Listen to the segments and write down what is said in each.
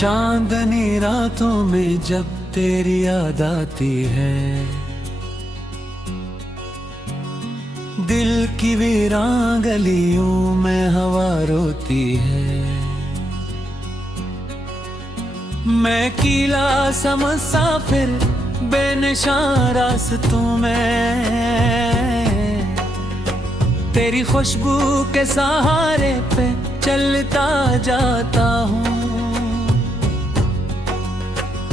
चांदनी रातों में जब तेरी याद आती है, दिल की वीरान गलियों में हवा रोती है। मैं कीला सा मुसाफिर बेनिशान रास्तों में, तेरी खुशबू के सहारे पे चलता जाता हूँ।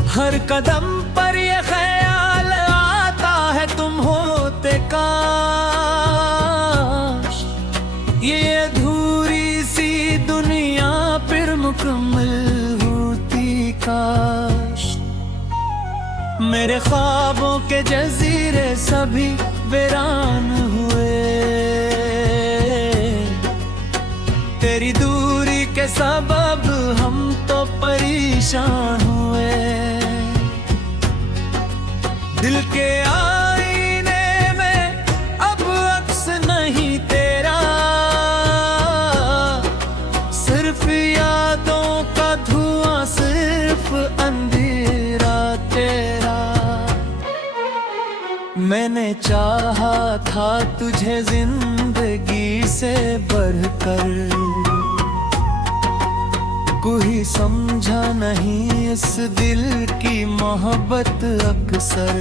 हर कदम पर ये ख्याल आता है तुम होते काश, ये अधूरी सी दुनिया फिर मुकम्मल होती काश। मेरे ख्वाबों के जजीरे सभी वीरान हुए, तेरी दूरी के सबब हम तो परेशान हुए। दिल के आईने में अब अक्स नहीं तेरा, सिर्फ यादों का धुआं, सिर्फ अंधेरा तेरा। मैंने चाहा था तुझे जिंदगी से बढ़कर, कोई समझा नहीं इस दिल की मोहब्बत अक्सर।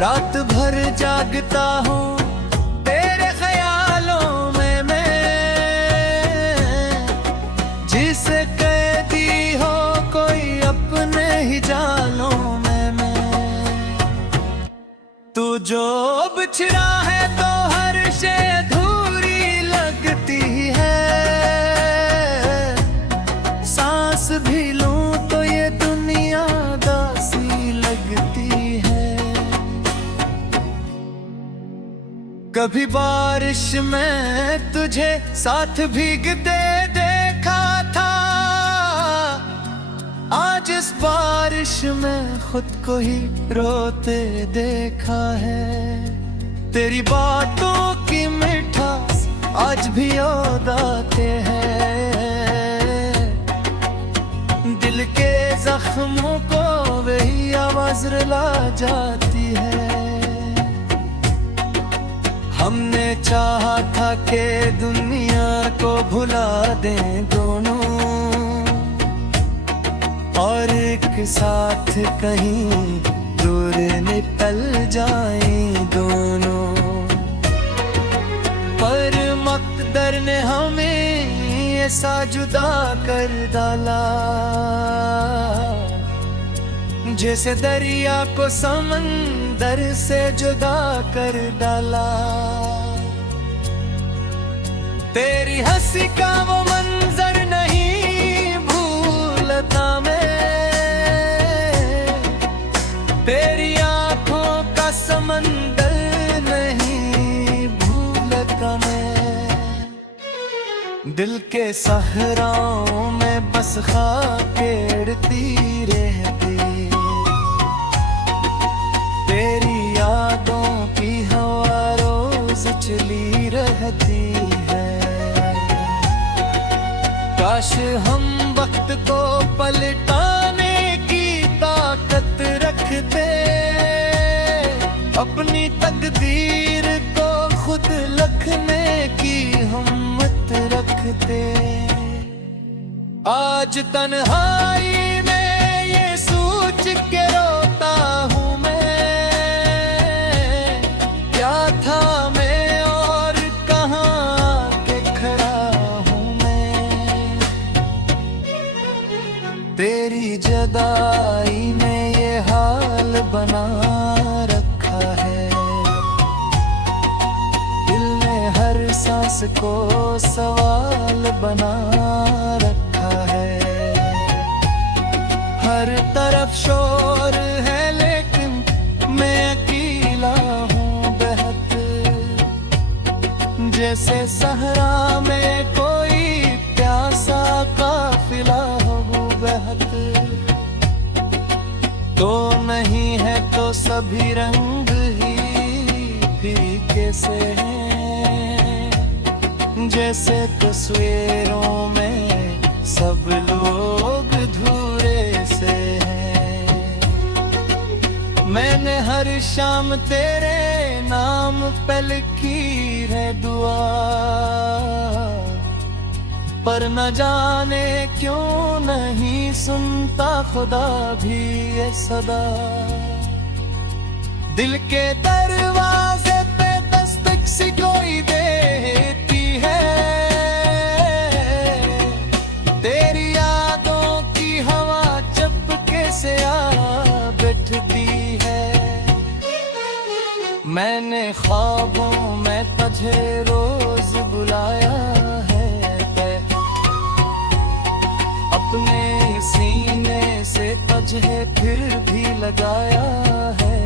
रात भर जागता हूँ तेरे ख्यालों में मैं, जिसे कैदी हो कोई अपने ही जालों में मैं। तू जो बिछड़ा है तो हर शे अधूरी लगती है, भी लूं तो ये दुनिया दासी लगती है। कभी बारिश में तुझे साथ भीगते देखा था, आज इस बारिश में खुद को ही रोते देखा है। तेरी बातों की मिठास आज भी याद आते हैं, दिल के जख्मों को वही आवाज रुला जाती है। हमने चाहा था कि दुनिया को भुला दें दोनों, और एक साथ कहीं दूर निकल जाएं दोनों। पर मकदर ने हमें ऐसा जुदा कर डाला, जैसे दरिया को समंदर से जुदा कर डाला। तेरी हंसी का वो मंजर नहीं भूलता मैं, तेरी आंखों का समंदर नहीं भूलता मैं। दिल के सहराओं में बस खाकेड़ती रहती, तेरी यादों की हवा रोज चली रहती है। काश हम वक्त को पलटाने की ताकत रखते, अपनी तकदीर को खुद लिखने की हिम्मत रखते। आज तन्हाई में ये सोच के रोता हूँ मैं, क्या था मैं और कहाँ के खड़ा हूँ मैं। तेरी जुदाई में ये हाल बना रखा है, दिल ने हर सांस को सवाल बना रखा है। हर तरफ शोर है लेकिन मैं अकेला हूँ बहत, जैसे सहरा में कोई प्यासा काफिला हो बहत। तो नहीं है तो सभी रंग ही फीके से हैं, जैसे तस्वीरों में सब लोग धूरे से हैं। मैंने हर शाम तेरे नाम पे लिखी है दुआ, पर न जाने क्यों नहीं सुनता खुदा भी ये सदा। दिल के दरवाजे पे दस्तक सी कोई देती है, तेरी यादों की हवा चपके से आ बैठती है। मैंने ख्वाबों में तुझे रोज बुलाया है, अपने सीने से तुझे फिर भी लगाया है,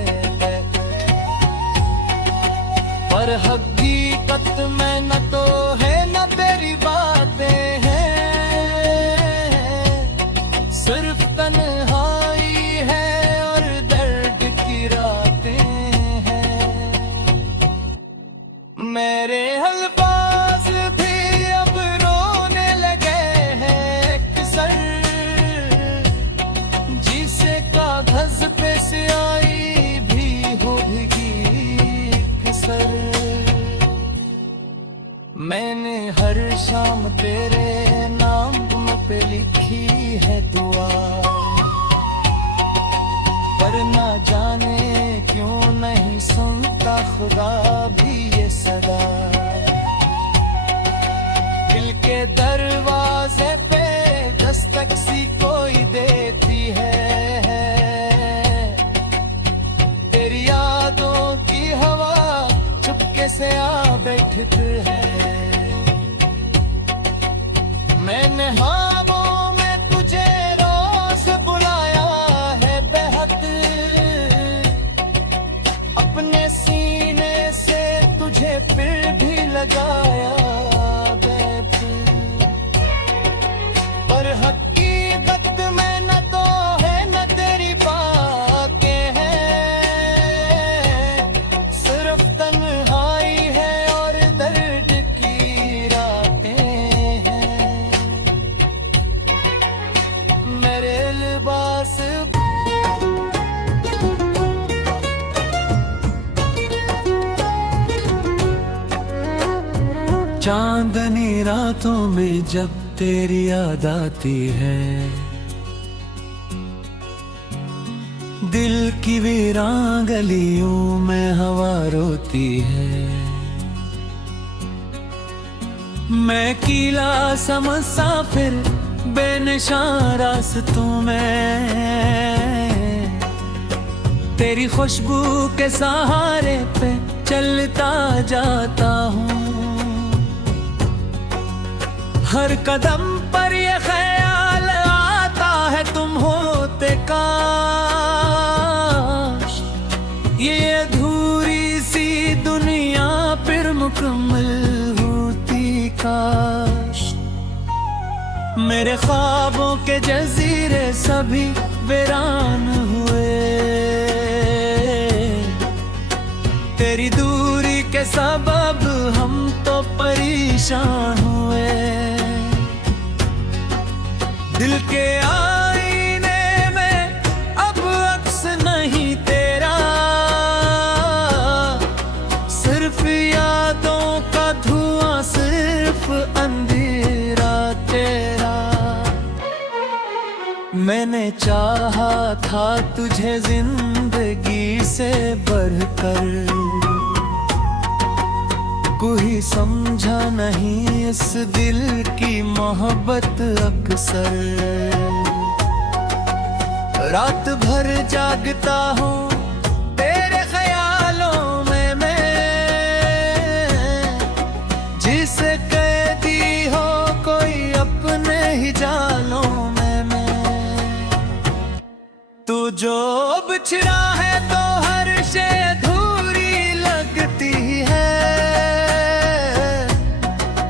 पर हकीकत में न तो है न तेरी बातें हैं। सिर्फ तन्हाई है और दर्द की रातें हैं। मेरे अल्फाज भी अब रोने लगे हैं किसर, जिसे कागज पे स्याही भी हो भीगी किसर। मैंने हर शाम तेरे नाम पे लिखी है दुआ, पर न जाने क्यों नहीं सुनता खुदा भी ये सदा। दिल के दरवाजे पे दस्तक सी कोई देती है, तेरी यादों की हवा चुपके से आ बैठती है। मैंने ख्वाबों में तुझे रोज बुलाया है बेहद, अपने सीने से तुझे फिर भी लगाया बैठ, पर हकीकत में न तो है न तेरी बातें हैं। सिर्फ तन्हाई है और दर्द की रातें हैं। मेरे लिबास चांदनी रातों में जब तेरी याद आती है, दिल की वीरान गलियों में हवा रोती है। मैं कीला सा मुसाफिर बेनिशान रास्तों में, तेरी खुशबू के सहारे पे चलता जाता हूँ। हर कदम पर ये ख्याल आता है तुम होते काश, ये अधूरी सी दुनिया फिर मुकम्मल होती काश। मेरे ख्वाबों के जजीरे सभी वीरान हुए, तेरी दूरी के सबब हम तो परेशान हुए। दिल के आईने में अब अक्स नहीं तेरा, सिर्फ यादों का धुआं, सिर्फ अंधेरा तेरा। मैंने चाहा था तुझे जिंदगी से बढ़कर, कोई समझा नहीं इस दिल की मोहब्बत अक्सर। रात भर जागता हूँ तेरे ख्यालों में मैं, जिसे कैदी हो कोई अपने ही जालों में मैं। तू जो बिछड़ा है तो हर शे अधूरी लगती है,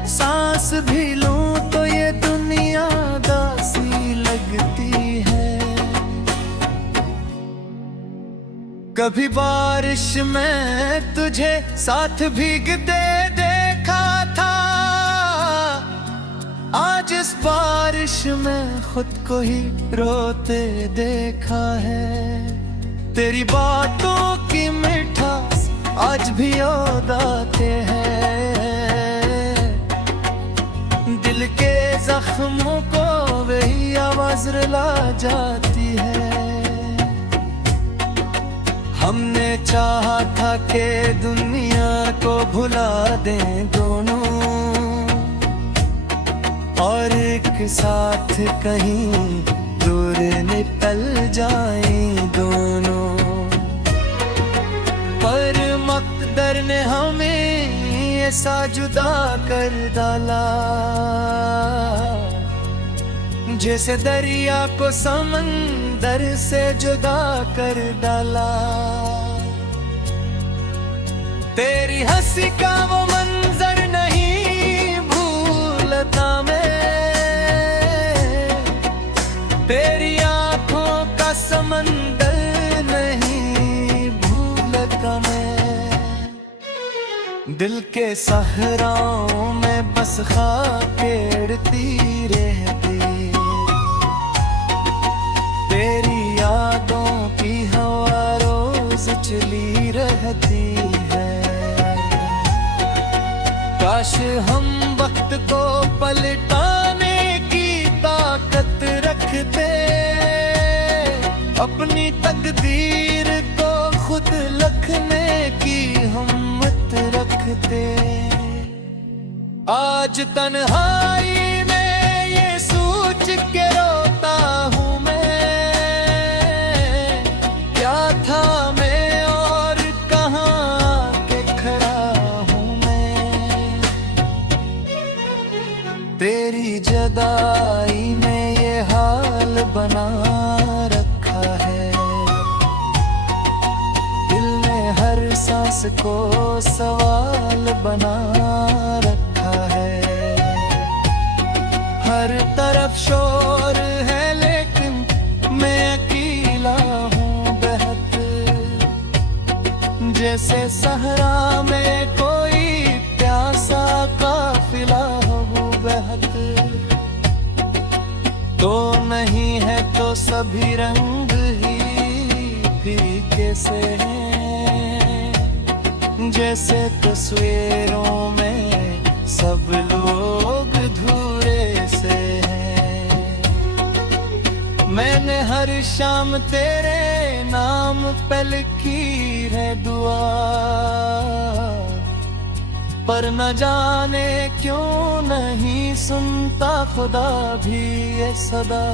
सांस भी लूं तो ये दुनिया दासी लगती है। कभी बारिश में तुझे साथ भीगते देखा था, आज इस बारिश में खुद को ही रोते देखा है। तेरी बातों की मिठास आज भी याद आते हैं। दिल के जख्मों को वही आवाज रुला जाती है। हमने चाहा था कि दुनिया को भुला दें दोनों, और एक साथ कहीं दूर निकल जाएं दोनों। पर मकदर ने हमें ऐसा जुदा कर डाला, जैसे दरिया को समंदर से जुदा कर डाला। तेरी हंसी का वो मंजर नहीं भूलता मैं, तेरी आंखों का समंदर नहीं भूलता मैं। दिल के सहराओं में बस खाकेड़ती रहती, तेरी यादों की हवा रोज चली रहती है। काश हम वक्त को पलटाने की ताकत रखते, अपनी तकदीर को खुद लिखने की हिम्मत रखते। आज तन्हाई में ये सोच के रोता हूँ मैं, क्या था मैं और कहाँ के खड़ा हूँ मैं। तेरी जुदाई में ये हाल बना रखा है, दिल ने हर सांस को सवाल बना रखा है। हर तरफ शोर है लेकिन मैं अकेला हूँ बहत, जैसे सहरा में कोई प्यासा काफिला हो बहत। तो नहीं है तो सभी रंग ही फीके से हैं, जैसे तस्वीरों में सब लोग धूरे से हैं। मैंने हर शाम तेरे नाम पे लिखी है दुआ, पर न जाने क्यों नहीं सुनता खुदा भी ये सदा।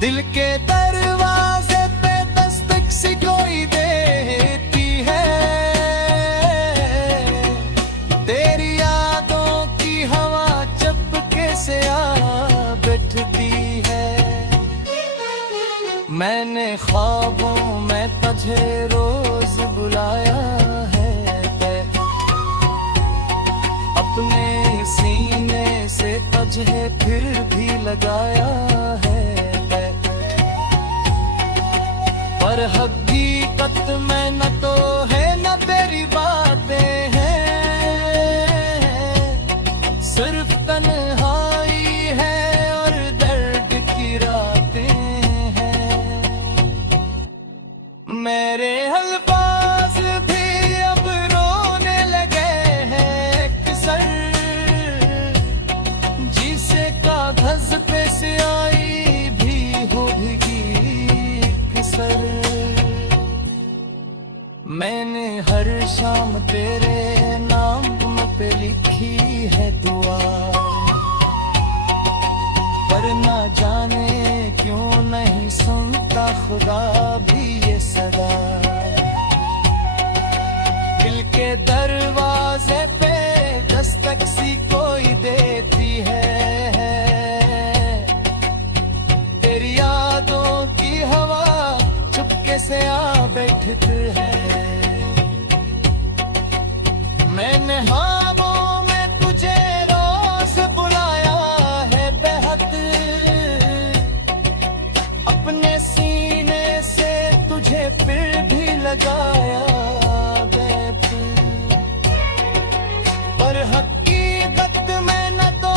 दिल के दरवाजे पे दस्तक सी कोई देती है, तेरी यादों की हवा चपके से आ बैठती है। मैंने ख्वाबों में तुझे रोज बुलाया है, अपने सीने से तुझे फिर भी लगाया है। पर हकीकत में न तो है न तेरी बातें हैं, सिर्फ तन्हाई है और दर्द की रातें हैं। मेरे अल्फाज भी अब रोने लगे हैं किसर, जिसे कागज पे स्याही भी हो भीगी किसर। मैंने हर शाम तेरे नाम पे लिखी है दुआ, पर ना जाने क्यों नहीं सुनता खुदा भी ये सदा। दिल के दरवाजे पे दस्तक सी कोई देती है, तेरी यादों की हवा चुपके से आ बैठती है। मैंने ख्वाबों में तुझे रोज बुलाया है बेहद, अपने सीने से तुझे फिर भी लगाया बैठ। पर हकीकत में न तो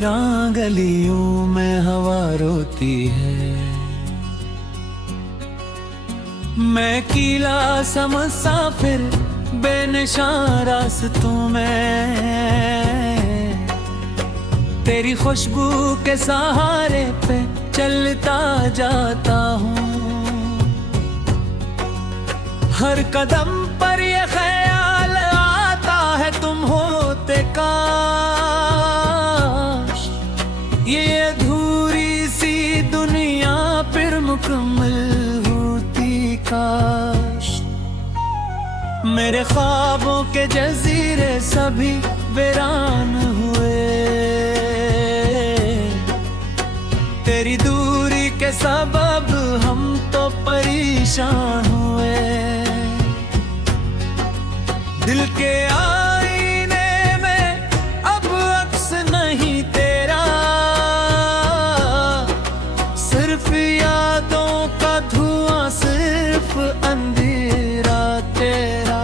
वीरान गलियों में हवा रोती है। मैं कीला सा मुसाफिर बेनिशान रास्तों में, तेरी खुशबू के सहारे पे चलता जाता हूँ। हर कदम पर ये ख्याल आता है तुम होते काश, ये अधूरी सी दुनिया फिर मुकम्मल होती काश। मेरे ख्वाबों के जजीरे सभी वीरान हुए, तेरी दूरी के सबब हम तो परेशान हुए। दिल के आईने में अब अक्स नहीं तेरा, सिर्फ यादों का धुआं, सिर्फ अंधेरा तेरा।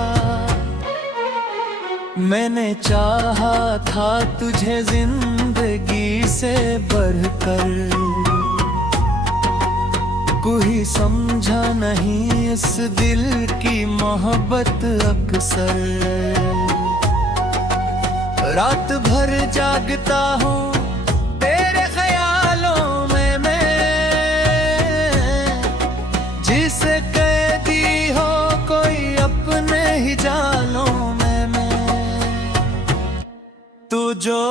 मैंने चाहा था तुझे जिंदगी से बढ़कर, कोई समझा नहीं इस दिल की मोहब्बत अक्सर। रात भर जागता हूँ तेरे ख्यालों में मैं, जिसे कैदी हो कोई अपने ही जालों में मैं। तू जो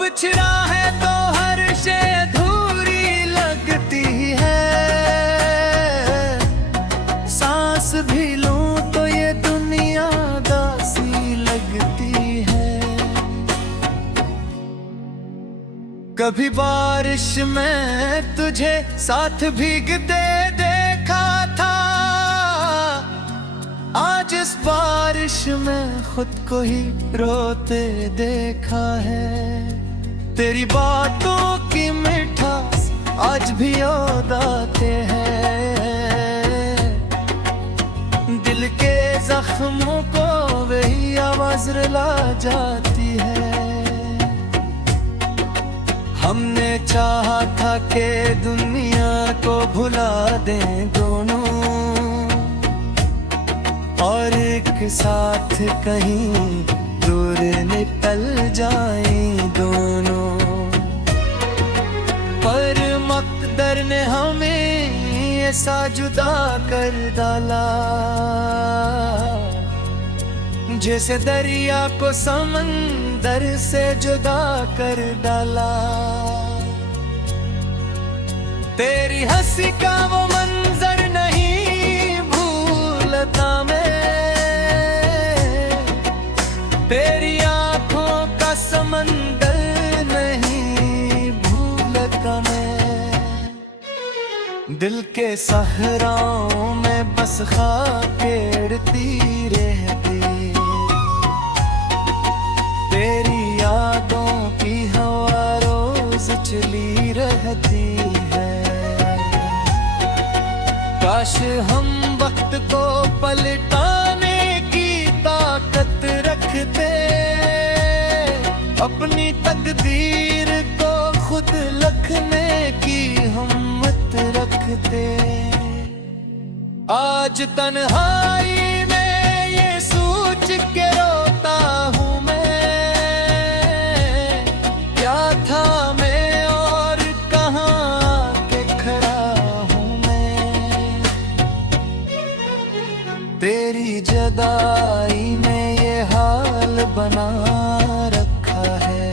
बिछड़ा है तो हर शे अधूरी लगती है, भी लूं तो ये दुनिया दासी लगती है। कभी बारिश में तुझे साथ भीगते देखा था, आज इस बारिश में खुद को ही रोते देखा है। तेरी बातों की मिठास आज भी याद आते हैं, दिल के जख्मों को वही आवाज रुला जाती है। हमने चाहा था कि दुनिया को भुला दें दोनों, और एक साथ कहीं दूर निकल जाएं दोनों। पर मकदर ने हमें ऐसा जुदा कर डाला, जैसे दरिया को समंदर से जुदा कर डाला। तेरी हंसी का वो मंजर नहीं भूलता मैं, तेरी आंखों का समंदर नहीं भूलता मैं। दिल के सहराओं में बस खाके उड़ती रहती, तेरी यादों की हवा रोज चली रहती है। काश हम वक्त को पलटाने की ताकत रखते, अपनी तकदीर को खुद लिखने की हिम्मत रखते। आज तन्हाई में ये सोच के रोता हूँ मैं, क्या था मैं और कहाँ के खड़ा हूँ मैं। तेरी जुदाई में ये हाल बना रखा है,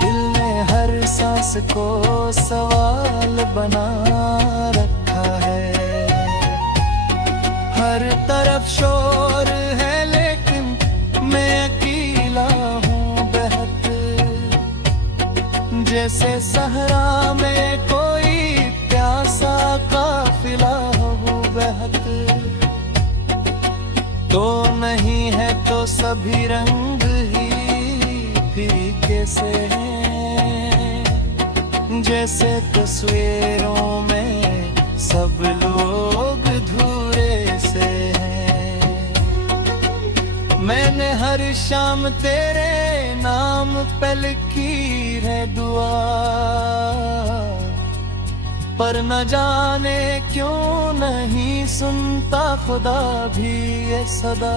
दिल ने हर सांस को सवाल बना रखा है। हर तरफ शोर है लेकिन मैं अकेला हूँ बहत, जैसे सहरा में कोई प्यासा काफिला हो बहत। तो नहीं है तो सभी रंग ही फीके से हैं, जैसे तस्वीरों में सब लोग धूरे से हैं। मैंने हर शाम तेरे नाम नाम पे लिखी है दुआ, पर न जाने क्यों नहीं सुनता खुदा भी ये सदा।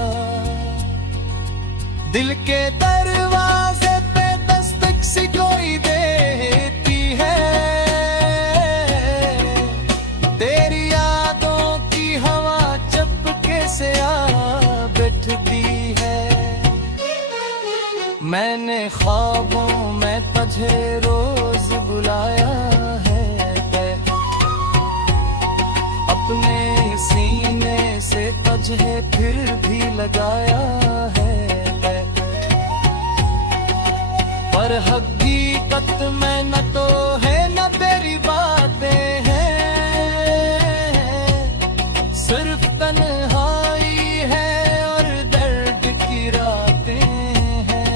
दिल के दरवाजे पे दस्तक सी कोई देती है, तेरी यादों की हवा चपके से आ बैठती है। मैंने ख्वाबों में तुझे रोज बुलाया है, अपने सीने से तुझे फिर भी लगाया है, पर हकीकत में न तो है न तेरी बातें हैं, सिर्फ तन्हाई है और दर्द की रातें हैं।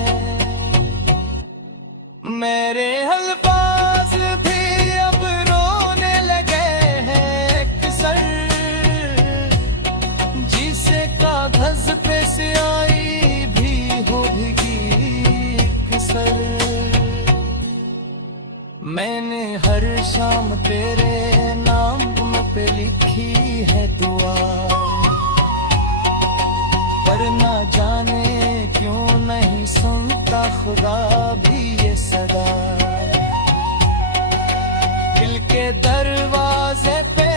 मेरे अल्फाज भी अब रोने लगे हैं अक्सर, जिसे कागज पे स्याही भी हो भीगी अक्सर। मैंने हर शाम तेरे नाम पे लिखी है दुआ, पर न जाने क्यों नहीं सुनता खुदा भी ये सदा। दिल के दरवाजे पे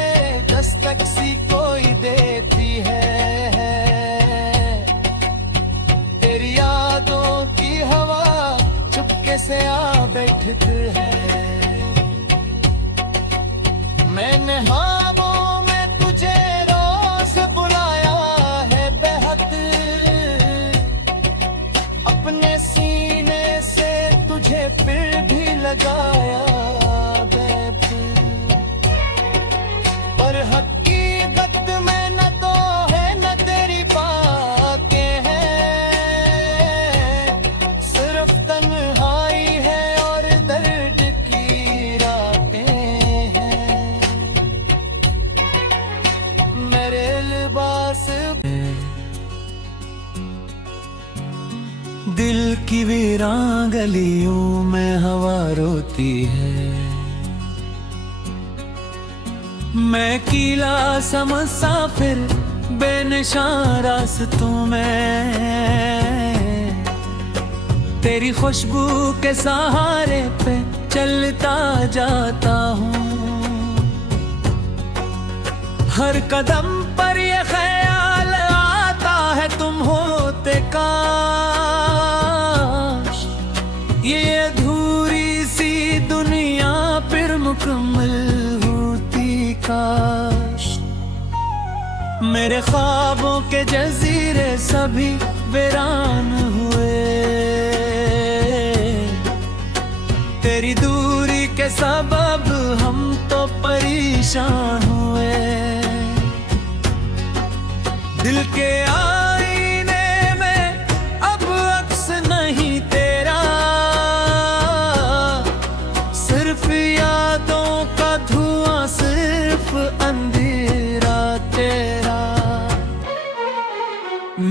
दस्तक सी कोई देती है, तेरी यादों की हवा चुपके से आ बैठती है। मैंने ख्वाबों में तुझे रोज बुलाया है बेहद, अपने सीने से तुझे फिर भी लगाया बैठ, पर हकीकत में न तो है न तेरी बातें हैं, सिर्फ तन्हाई है और दर्द की रातें हैं। मेरे लिबास दिल की वीरान गलियों में हवा रोती है, मैं कीला सा मुसाफिर बेनिशान रास्तों में, तेरी खुशबू के सहारे पे चलता जाता हूँ। हर कदम पर ये ख्याल आता है तुम होते काश, ये अधूरी सी दुनिया फिर मुकम्मल होती काश। मेरे ख्वाबों के जजीरे सभी वीरान हुए, तेरी दूरी के सबब हम तो परेशान हुए। दिल के आईने में अब अक्स नहीं तेरा, सिर्फ यादों का धुआं, सिर्फ अंधेरा तेरा।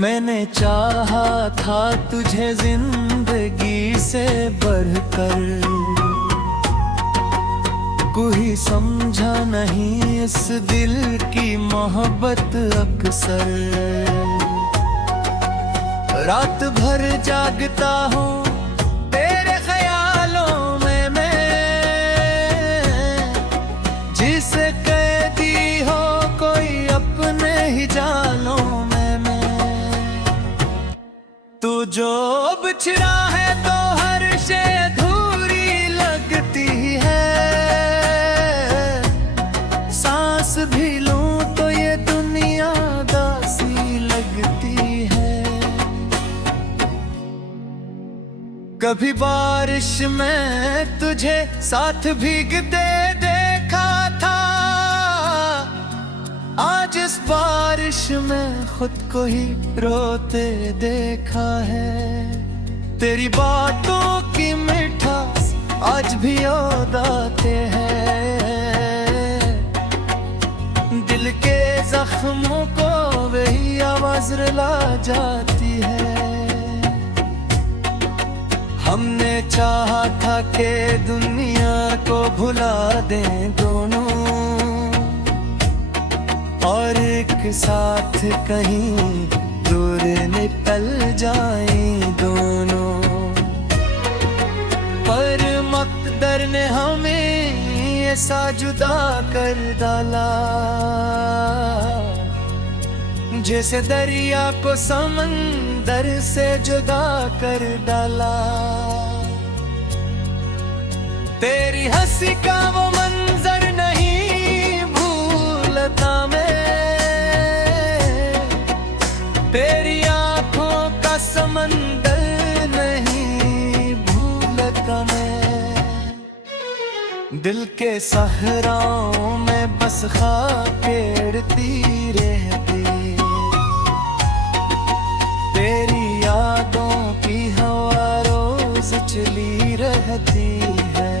मैंने चाहा था तुझे जिंदगी से बढ़कर, कोई समझा नहीं इस दिल की मोहब्बत अक्सर। रात भर जागता हूँ तेरे ख्यालों में मैं, जिसे कैदी हो कोई अपने ही जालों में मैं। तू जो बिछड़ा है तो हर शे अधूरी लगती है, सांस भी लूं तो ये दुनिया दासी लगती है। कभी बारिश में तुझे साथ भीगते देखा था, आज इस बारिश में खुद को ही रोते देखा है। तेरी बातों की मिठास आज भी याद आते हैं, दिल के जख्मों को वही आवाज रुला जाती है। हमने चाहा था कि दुनिया को भुला दें दोनों, और एक साथ कहीं दूर निकल जाएं दोनों। पर मकदर ने हमें ऐसा जुदा कर डाला, जैसे दरिया को समंदर से जुदा कर डाला। तेरी हंसी का वो मंजर नहीं भूलता मैं, तेरी आंखों का समंदर नहीं भूलता मैं। दिल के सहराओं में बस खाके उड़ती रहती, तेरी यादों की हवा रोज चली रहती है।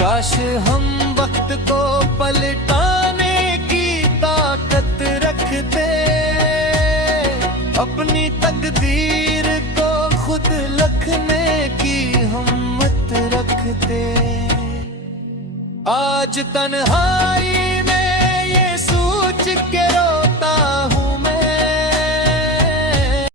काश हम वक्त को पलटाने की ताकत रखते, अपनी तकदीर को खुद लिखने की हिम्मत रखते। आज तन्हाई